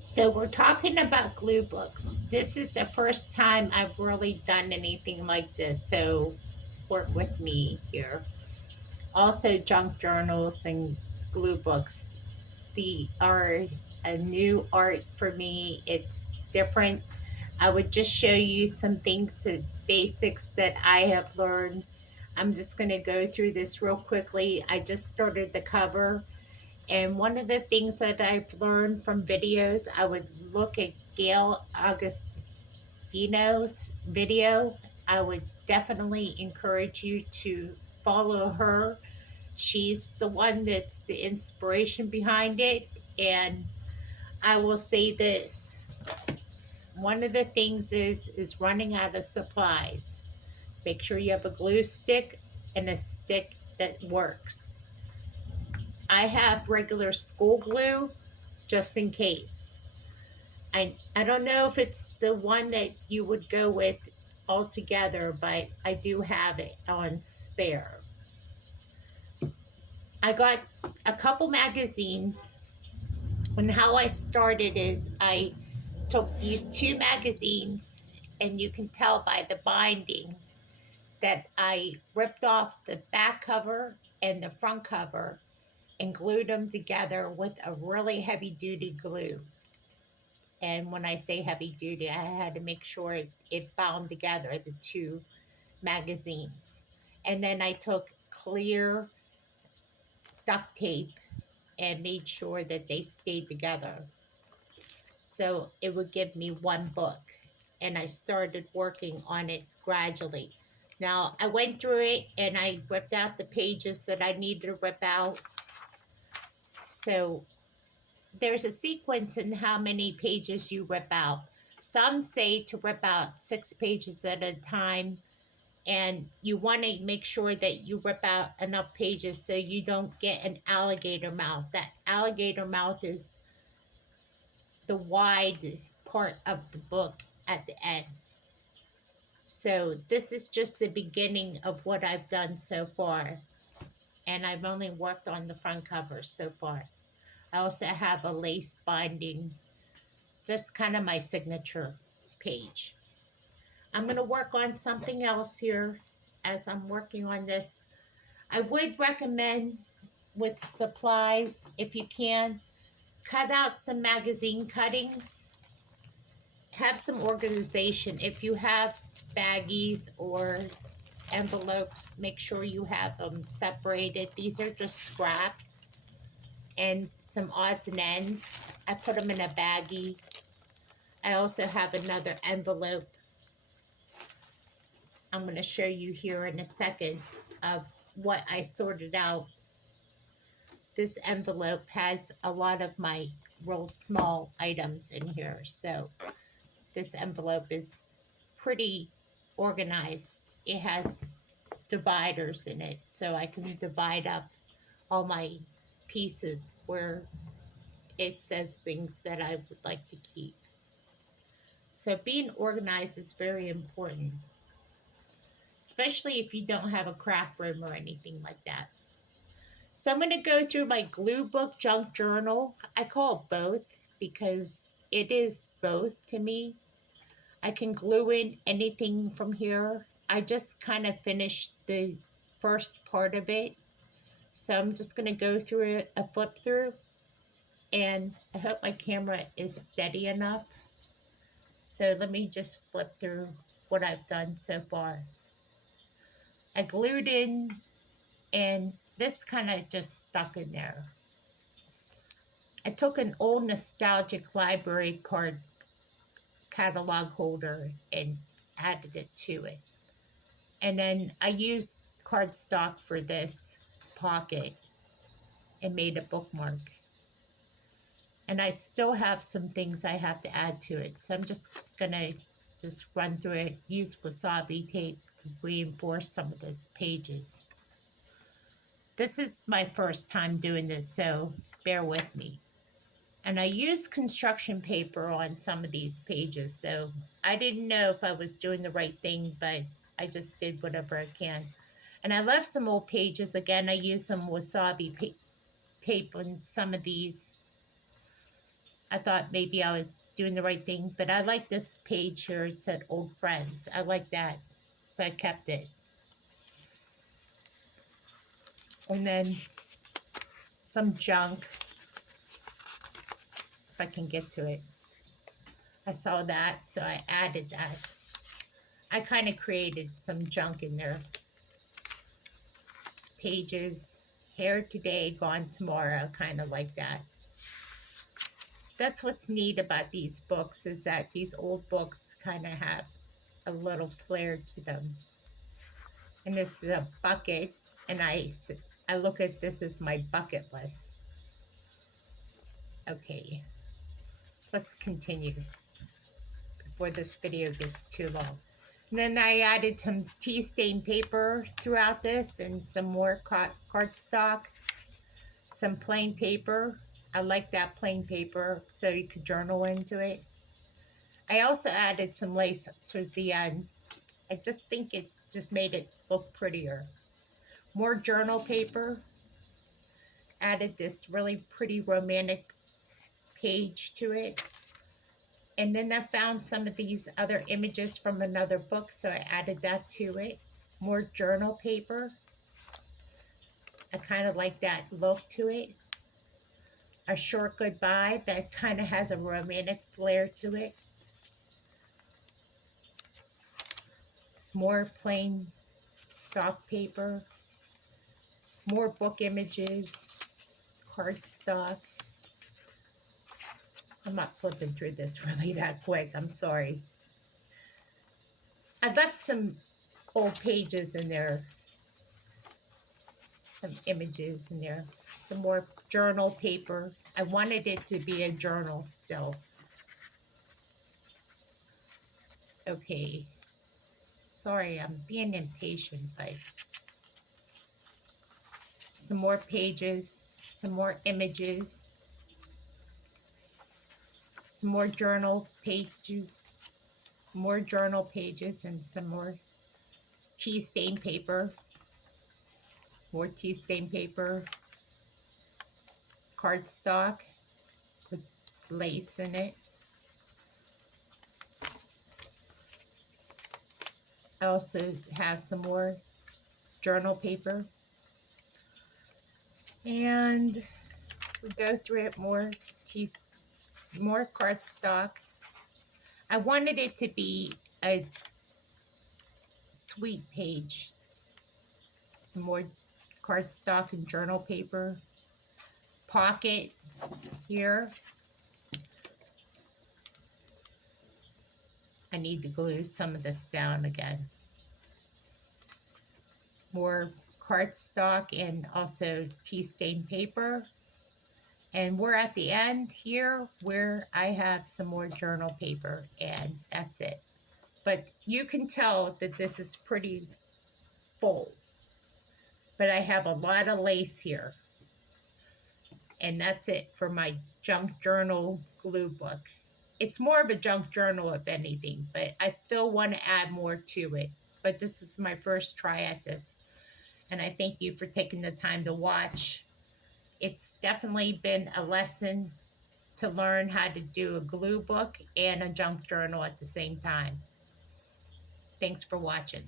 So we're talking about glue books. This is the first time I've really done anything like this, so work with me here. Also, junk journals and glue books. The are a new art for me. It's different. I would just show you some things, that basics that I have learned. I'm just going to go through this real quickly. I just started the cover. And one of the things that I've learned from videos, I would look at Gail Agostino's video. I would definitely encourage you to follow her. She's the one that's the inspiration behind it. And I will say this, one of the things is running out of supplies. Make sure you have a glue stick and a stick that works. I have regular school glue just in case. I don't know if it's the one that you would go with altogether, but I do have it on spare. I got a couple magazines, and how I started is I took these two magazines, and you can tell by the binding that I ripped off the back cover and the front cover and glued them together with a really heavy duty glue. And when I say heavy duty, I had to make sure it bound together the two magazines. And then I took clear duct tape and made sure that they stayed together. So it would give me one book. And I started working on it gradually. Now I went through it and I ripped out the pages that I needed to rip out. So there's a sequence in how many pages you rip out. Some say to rip out 6 pages at a time, and you want to make sure that you rip out enough pages so you don't get an alligator mouth. That alligator mouth is the widest part of the book at the end. So, this is just the beginning of what I've done so far, and I've only worked on the front cover so far. I also have a lace binding, just kind of my signature page. I'm going to work on something else here as I'm working on this. I would recommend with supplies, if you can, cut out some magazine cuttings, have some organization. If you have baggies or envelopes, make sure you have them separated. These are just scraps and some odds and ends. I put them in a baggie. I also have another envelope I'm going to show you here in a second of what I sorted out. This envelope has a lot of my real small items in here. So this envelope is pretty organized. It has dividers in it, so I can divide up all my pieces where it says things that I would like to keep. So being organized is very important, especially if you don't have a craft room or anything like that. So I'm going to go through my glue book junk journal. I call it both because it is both to me. I can glue in anything from here. I just kind of finished the first part of it. So I'm just going to go through it, a flip through, and I hope my camera is steady enough. So let me just flip through what I've done so far. I glued in, and this kind of just stuck in there. I took an old nostalgic library card catalog holder and added it to it. And then I used cardstock for this pocket and made a bookmark. And I still have some things I have to add to it. So I'm just gonna just run through it, use wasabi tape to reinforce some of these pages. This is my first time doing this, so bear with me. And I used construction paper on some of these pages, so I didn't know if I was doing the right thing, but I just did whatever I can. And I left some old pages. Again, I used some wasabi tape on some of these. I thought maybe I was doing the right thing, but I like this page here. It said old friends. I like that. So I kept it. And then some junk, if I can get to it. I saw that, so I added that. I kind of created some junk in there. Pages, hair today, gone tomorrow, kind of like that. That's what's neat about these books, is that these old books kind of have a little flair to them. And it's a bucket, and I look at this as my bucket list. Okay, let's continue before this video gets too long. And then I added some tea stain paper throughout this, and some more cardstock, some plain paper. I like that plain paper, so you could journal into it. I also added some lace towards the end. I just think it just made it look prettier. More journal paper. Added this really pretty romantic page to it. And then I found some of these other images from another book, so I added that to it. More journal paper. I kind of like that look to it. A short goodbye that kind of has a romantic flair to it. More plain stock paper. More book images. Cardstock. I'm not flipping through this really that quick. I'm sorry. I left some old pages in there. Some images in there. Some more journal paper. I wanted it to be a journal still. Okay. Sorry, I'm being impatient, but some more pages, some more images, some more journal pages, and some more tea stain paper, more tea stain paper, cardstock with lace in it. I also have some more journal paper. And we go through it more cardstock. I wanted it to be a sweet page. More cardstock and journal paper. Pocket here. I need to glue some of this down again. More cardstock and also tea stain paper. And we're at the end here where I have some more journal paper, and that's it. But you can tell that this is pretty full. But I have a lot of lace here. And that's it for my junk journal glue book. It's more of a junk journal, if anything, but I still want to add more to it. But this is my first try at this. And I thank you for taking the time to watch. It's definitely been a lesson to learn how to do a glue book and a junk journal at the same time. Thanks for watching.